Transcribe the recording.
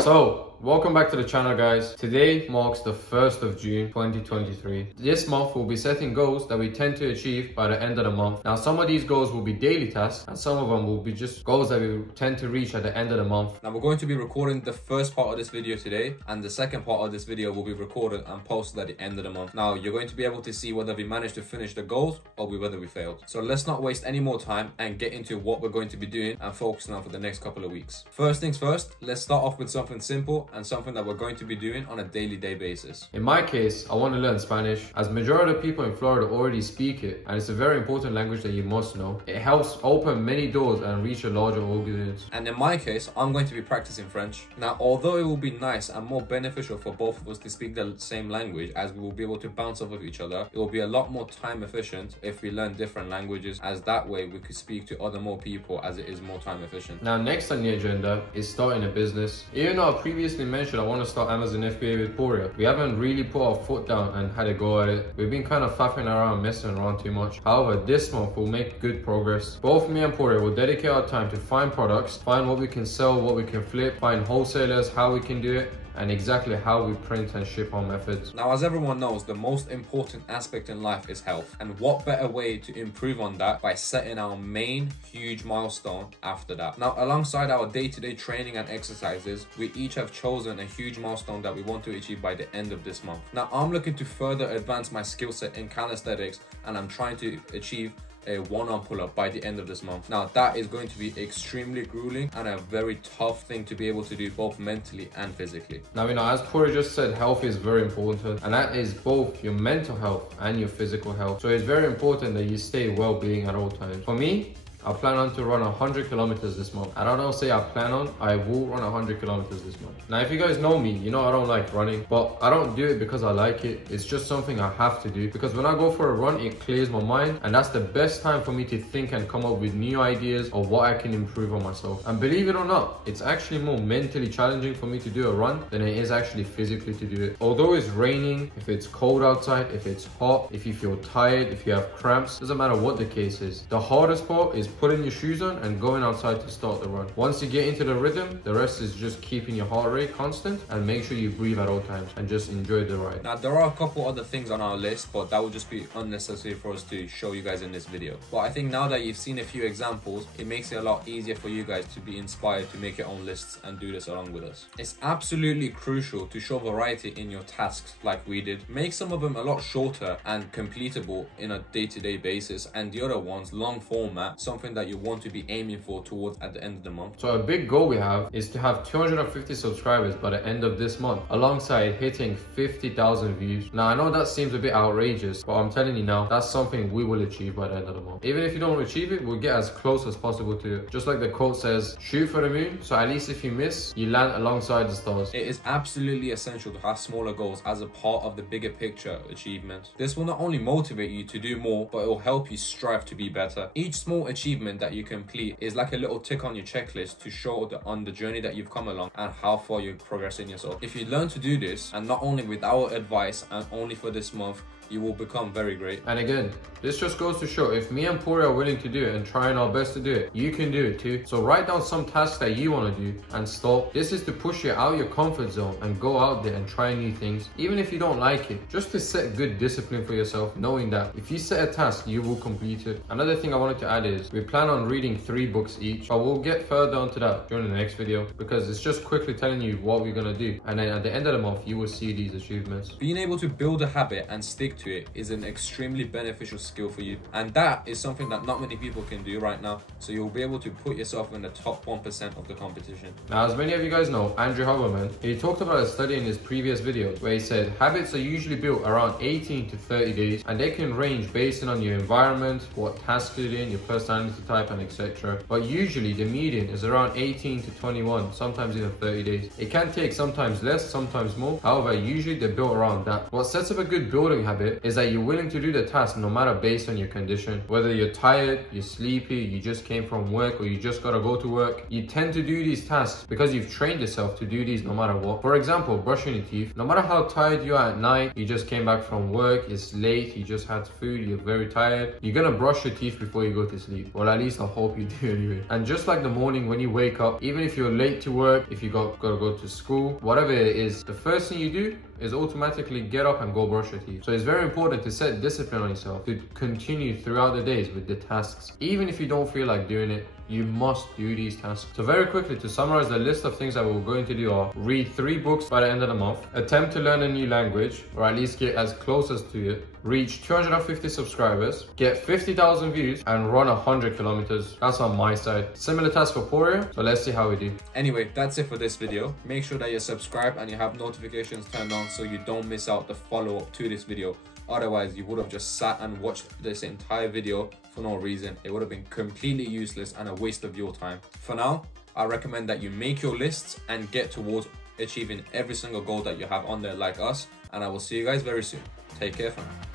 So, welcome back to the channel, guys. Today marks the 1st of June 2023. This month we'll be setting goals that we tend to achieve by the end of the month. Now, some of these goals will be daily tasks and some of them will be just goals that we tend to reach at the end of the month. Now, we're going to be recording the first part of this video today, and the second part of this video will be recorded and posted at the end of the month. Now, you're going to be able to see whether we managed to finish the goals or whether we failed. So let's not waste any more time and get into what we're going to be doing and focusing on for the next couple of weeks. First things first, let's start off with something simple and something that we're going to be doing on a daily basis. In my case, I want to learn Spanish, as majority of people in Florida already speak it, and it's a very important language that you must know. It helps open many doors and reach a larger audience. And in my case, I'm going to be practicing French. Now, although it will be nice and more beneficial for both of us to speak the same language, as we will be able to bounce off of each other, it will be a lot more time efficient if we learn different languages, as that way we could speak to other more people, as it is more time efficient. Now, next on the agenda is starting a business. Even though I previously mentioned I want to start Amazon FBA with Poria, we haven't really put our foot down and had a go at it. We've been kind of faffing around, messing around too much. However, this month we'll make good progress. Both me and Poria will dedicate our time to find products, find what we can sell, what we can flip, find wholesalers, how we can do it, and exactly how we print and ship our methods. Now, as everyone knows, the most important aspect in life is health. And what better way to improve on that by setting our main huge milestone after that. Now, alongside our day-to-day training and exercises, we each have chosen a huge milestone that we want to achieve by the end of this month. Now, I'm looking to further advance my skill set in calisthenics, and I'm trying to achieve a one-arm pull-up by the end of this month. Now, that is going to be extremely grueling and a very tough thing to be able to do both mentally and physically. Now, as Poria just said, health is very important, and that is both your mental health and your physical health. So it's very important that you stay well-being at all times. For me, I plan on to run 100 kilometers this month. And I don't say I plan on, I will run 100 kilometers this month. Now, if you guys know me, you know I don't like running, but I don't do it because I like it. It's just something I have to do, because when I go for a run, it clears my mind, and that's the best time for me to think and come up with new ideas of what I can improve on myself. And believe it or not, it's actually more mentally challenging for me to do a run than it is actually physically to do it. Although it's raining, if it's cold outside, if it's hot, if you feel tired, if you have cramps, doesn't matter what the case is. The hardest part is putting your shoes on and going outside to start the run. Once you get into the rhythm, the rest is just keeping your heart rate constant and make sure you breathe at all times and just enjoy the ride. Now, there are a couple other things on our list, but that would just be unnecessary for us to show you guys in this video. But I think now that you've seen a few examples, it makes it a lot easier for you guys to be inspired to make your own lists and do this along with us. It's absolutely crucial to show variety in your tasks like we did. Make some of them a lot shorter and completable in a day-to-day basis, and the other ones long format, something that you want to be aiming for towards at the end of the month. So a big goal we have is to have 250 subscribers by the end of this month, alongside hitting 50,000 views. Now, I know that seems a bit outrageous, but I'm telling you now, that's something we will achieve by the end of the month. Even if you don't achieve it, we'll get as close as possible to it. Just like the quote says, shoot for the moon, so at least if you miss, you land alongside the stars. It is absolutely essential to have smaller goals as a part of the bigger picture achievement. This will not only motivate you to do more, but it will help you strive to be better. Each small achievement that you complete is like a little tick on your checklist to show on the journey that you've come along and how far you're progressing yourself. If you learn to do this, and not only with our advice and only for this month, you will become very great. And again, this just goes to show, if me and Poria are willing to do it and trying our best to do it, you can do it too. So write down some tasks that you want to do and stop. This is to push you out of your comfort zone and go out there and try new things, even if you don't like it, just to set good discipline for yourself, knowing that if you set a task, you will complete it. Another thing I wanted to add is we plan on reading 3 books each, but we'll get further onto that during the next video, because it's just quickly telling you what we're going to do, and then at the end of the month you will see these achievements. Being able to build a habit and stick to it is an extremely beneficial skill for you, and that is something that not many people can do right now, so you'll be able to put yourself in the top 1% of the competition. Now, as many of you guys know, Andrew Huberman, he talked about a study in his previous videos where he said habits are usually built around 18 to 30 days, and they can range based on your environment, what tasks you're doing, your personality type, and etc. But usually the median is around 18 to 21, sometimes even 30 days. It can take sometimes less, sometimes more. However, usually they're built around that. What sets up a good building habit it is that you're willing to do the task no matter based on your condition. Whether you're tired, you're sleepy, you just came from work, or you just gotta go to work, you tend to do these tasks because you've trained yourself to do these no matter what. For example, brushing your teeth. No matter how tired you are at night, you just came back from work, it's late, you just had food, you're very tired, you're gonna brush your teeth before you go to sleep. Well, at least I hope you do anyway. And just like the morning when you wake up, even if you're late to work, if you gotta go to school, whatever it is, the first thing you do is automatically get up and go brush your teeth. So it's very important to set discipline on yourself, to continue throughout the days with the tasks. Even if you don't feel like doing it, you must do these tasks. So very quickly, to summarize the list of things that we're going to do are: read 3 books by the end of the month, attempt to learn a new language, or at least get as close as to it, reach 250 subscribers, get 50,000 views, and run 100 kilometers. That's on my side. Similar task for Poria, so let's see how we do. Anyway, that's it for this video. Make sure that you're subscribed and you have notifications turned on so you don't miss out the follow-up to this video. Otherwise, you would have just sat and watched this entire video for no reason. It would have been completely useless and a waste of your time. For now, I recommend that you make your lists and get towards achieving every single goal that you have on there like us. And I will see you guys very soon. Take care for now.